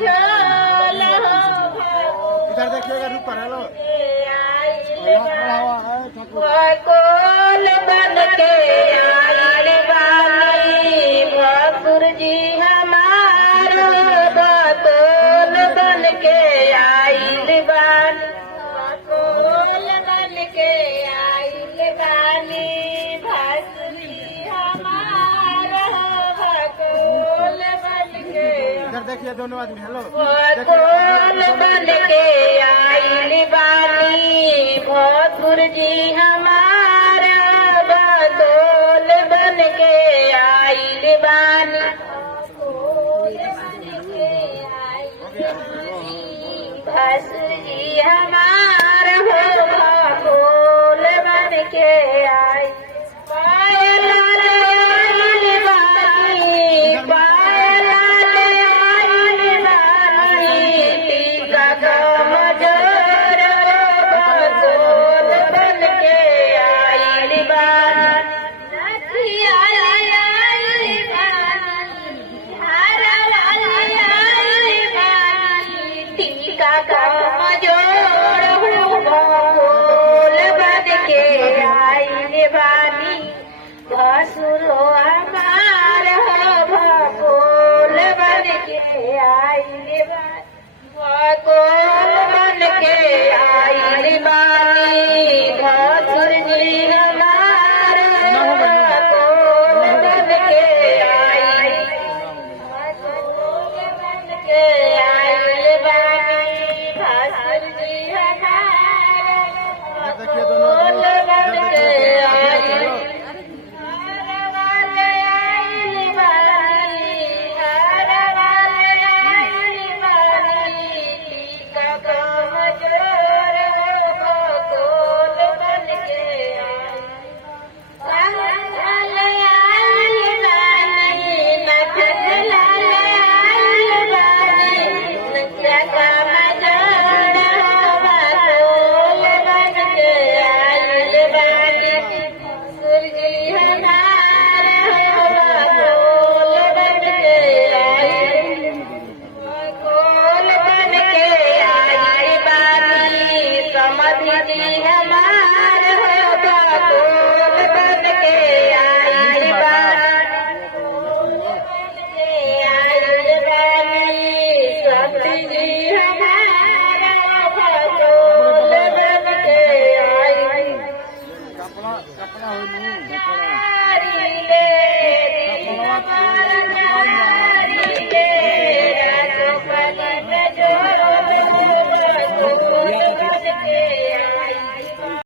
छोल हो इधर देखिएगा रूप पर हेलो कोल बन के आइल बानी भकुर जी हमारो बतोल बन के आइल बानी कोल बन के आइल बानी भकुर जी हमारो बतोल बन के इधर देखिए दोनों आदमी हेलो कोल बन के आइल बानी भकुर जी हमारा बतोल बन के आइल बानी भसुर जी हमारा हो बतोल बन के आई पायल आइल बानी पायल आइल बानी टीका कमजोर बतोल बन के आइल बानी नथिया आइल बानी हरा आइल बानी टीका कमजोर बतोल बन के आइल बानी भसुर हमार भकोल बन के आइल बानी भकोल बन के आइल बानी भसुर जी हमार भकोल बन के आइल भकोल बन के आइल बानी भसुर जी हमार देखिए दोनों भकोल बन के आइल जी